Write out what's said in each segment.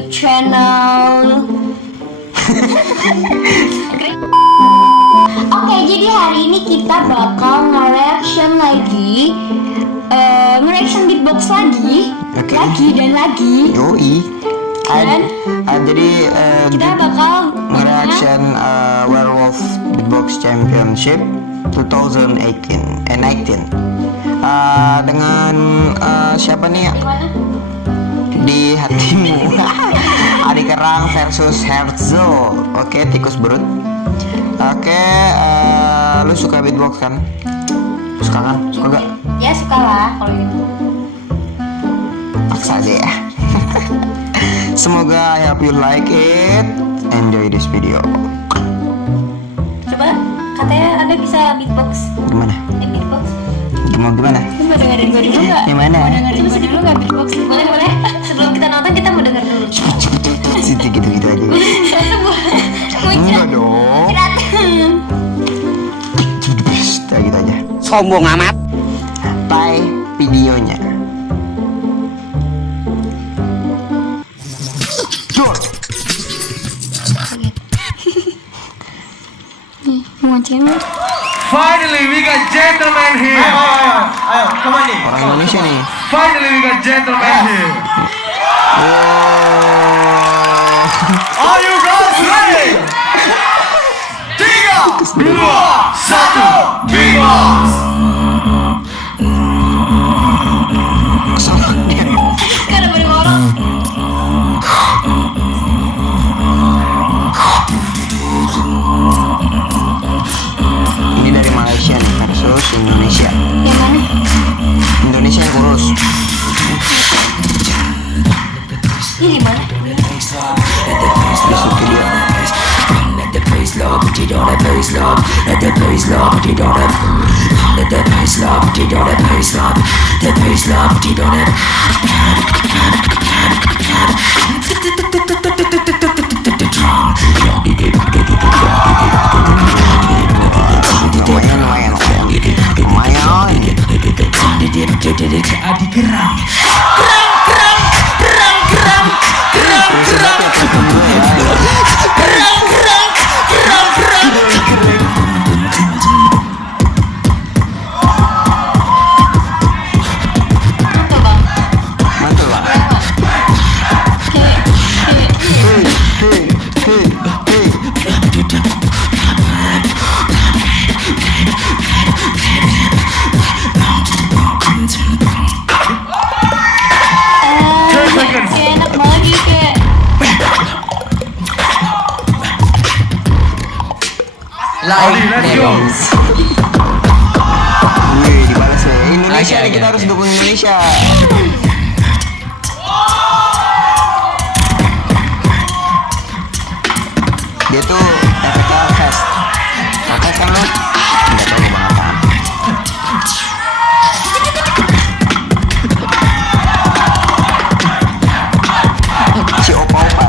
YouTube channel. Oke, jadi hari ini kita bakal nge-reaction lagi, nge-reaction beatbox lagi, lagi dan lagi. Yoi. Dan jadi kita bakal nge-reaction Werewolf Beatbox Championship 2018 dengan siapa nih ya? Di hatimu. Adi Kerang versus Heartzel. Oke, tikus berut. Oke, lu suka beatbox kan? Suka kan? Suka gak? Ya suka lah kalau gitu. Paksa aja ya. Semoga I hope you like it. Enjoy this video. Coba, katanya Anda bisa beatbox. Gimana? Beatbox. Gimana? Mau dengerin gue dulu nggak? Gimana? Mau dengerin gue dulu nggak beatbox? Boleh. Sebelum kita nonton kita mau denger dulu. Gitu aja. Enggak dong. Gitu aja. Sombong amat. Play videonya. Finally, we got gentlemen here. Ayo, come on nih. Orang Indonesia nih. Finally, we got gentlemen here. Are you guys ready? 3, 2, 1, Beatbox. Karena banyak orang. Ini dari Malaysia nih versus Indonesia. Yang mana? Indonesia yang kurus. Ini di mana? Di situ dia. Adi Kerang. Mantul Bang. Kayak enak banget gitu kayak. Adi, let's go. Wih, dibalas ya. Indonesia nih, kita harus dukung Indonesia. Dia tuh efeknya fast. Fast kan lo? Nggak tahu bang apa. Si opa-opa.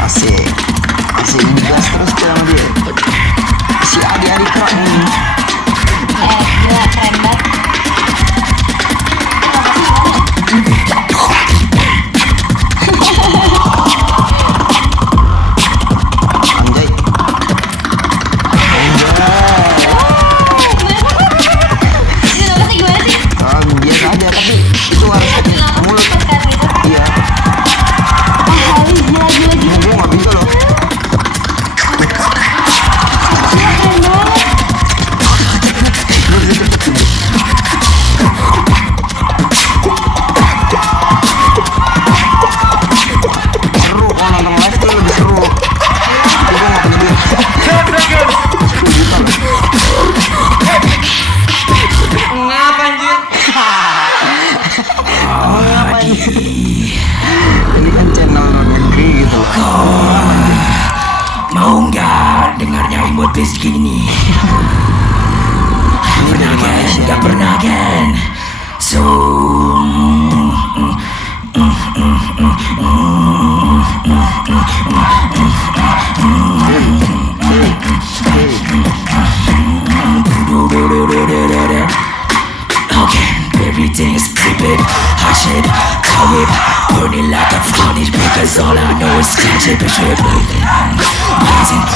Asik digas terus tuh sama dia. Si Adi Kerang. Gila keren banget. Anjay. Ini nafasnya gimana sih? Biasa aja tapi itu harus pakai mulut. Iya. Gila. Gue nggak bisa loh. Seru kalau nonton live tuh lebih seru. Tapi gue nggak punya duit. 10 seconds. Ngapa anjir? Ini kan channel Negri gitu loh. Mau nggak dengarnya imut begini? Nggak pernah kan? So Cause all I know is scratching, blazing.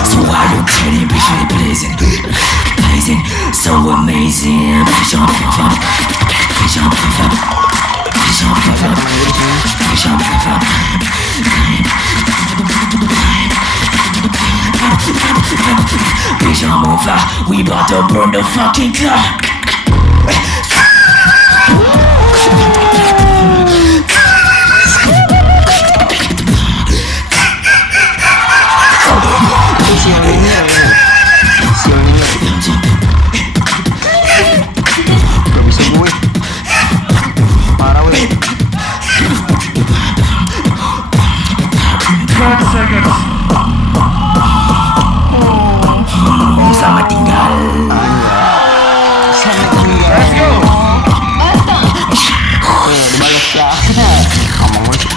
So why you kidding, blazing. Blazing, so amazing. We about to burn the fucking club. Gak bisa gue. Parah weh. 30 seconds. Selamat tinggal. Let's go. Dibalas ya. Ngomong lu sih.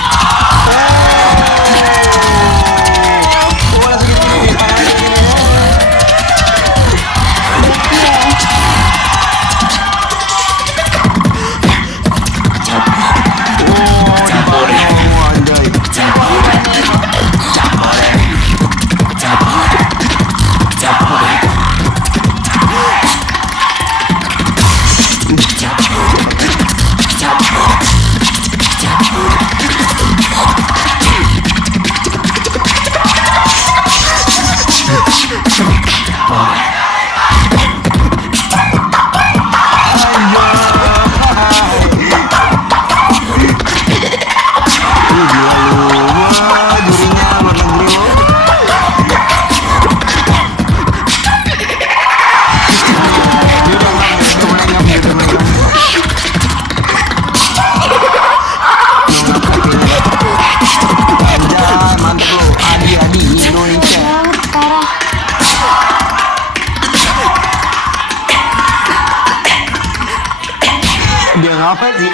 Dia ngapa sih?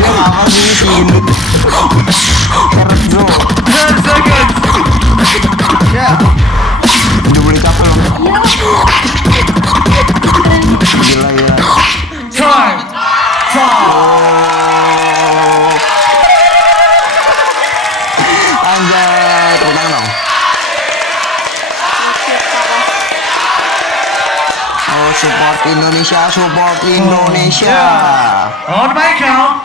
Dia ngapa sih si gendut? Heartzel. 10 seconds. Yeah. Udah boleh capek loh. Gila. Time. Anjay, tepuk tangan dong. Oh, support Indonesia. Yeah. On my count.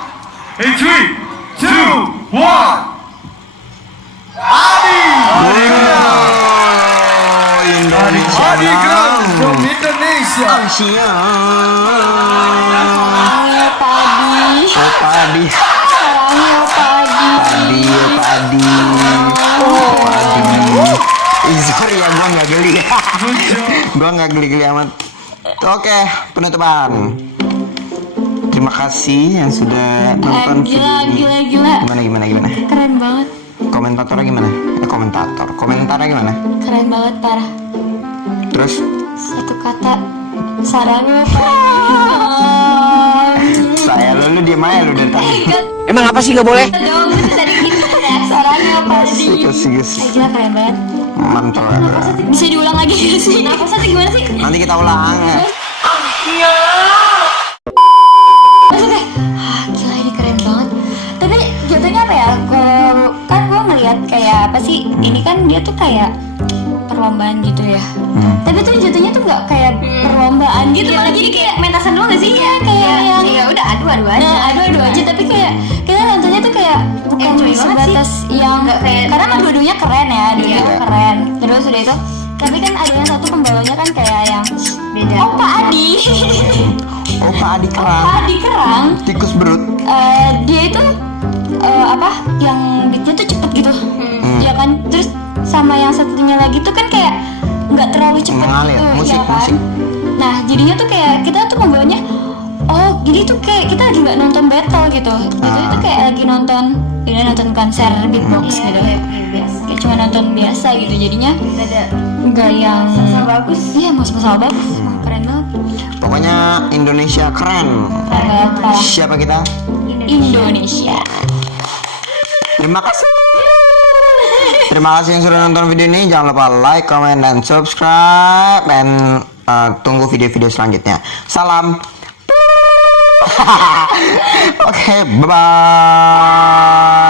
In 3, 2, 1. Adi. Indonesia. Adi Kerang from Indonesia. Asia. Padi. Padi. Sorry ya, gua nggak geli. Gua nggak geli-geli amat. Oke, penutupan. Terima kasih yang sudah nonton video ini. Gila. Gimana? Keren banget. Komentatornya gimana? Komentarnya gimana? Keren banget, parah. Terus? Satu kata, sarangnya Saya lu diem aja lu dari tadi. Emang apa sih nggak boleh? dong, itu tadi gitu ya. Sarangnya padi. Sigus. Gila, keren banget. Mantap. Bisa diulang lagi gak sih? Nafasnya gimana sih? Nanti kita ulang. Maksudnya, gila ini keren banget. Tapi jatuhnya apa ya? Gue ngeliat kayak apa sih? Ini kan dia tuh kayak perlombaan gitu ya. Tapi tuh jatuhnya tuh nggak kayak perlombaan gitu, malah jadi kayak mentasan doang gak sih? Iya, kayak yang ya udah adu aja. Nah, adu aja, tapi kayak kita nontonnya tuh kayak bukan sebatas yang karena kan dua-duanya keren ya, dua-duanya keren. Terus udah itu, tapi kan ada yang satu pembawanya kan kayak yang beda. Opa Adi Kerang. Tikus berut. Dia itu yang beatnya tuh cepet gitu, ya kan. Terus sama yang satunya lagi tuh kan kayak nggak terlalu cepet Mengalir, gitu, musik. Nah jadinya tuh kayak kita tuh membawanya, oh jadi tuh kayak kita lagi nggak nonton battle gitu. Itu kayak lagi nonton konser beatbox gitu. Kayak cuma nonton biasa gitu. Jadinya nggak yang bagus. Iya, masalah bagus. Keren banget. Pokoknya Indonesia keren. Keren banget, parah. Siapa kita? Indonesia. Terima kasih yang sudah nonton video ini. Jangan lupa like, comment, dan subscribe. Dan tunggu video-video selanjutnya. Salam. Oke, bye-bye.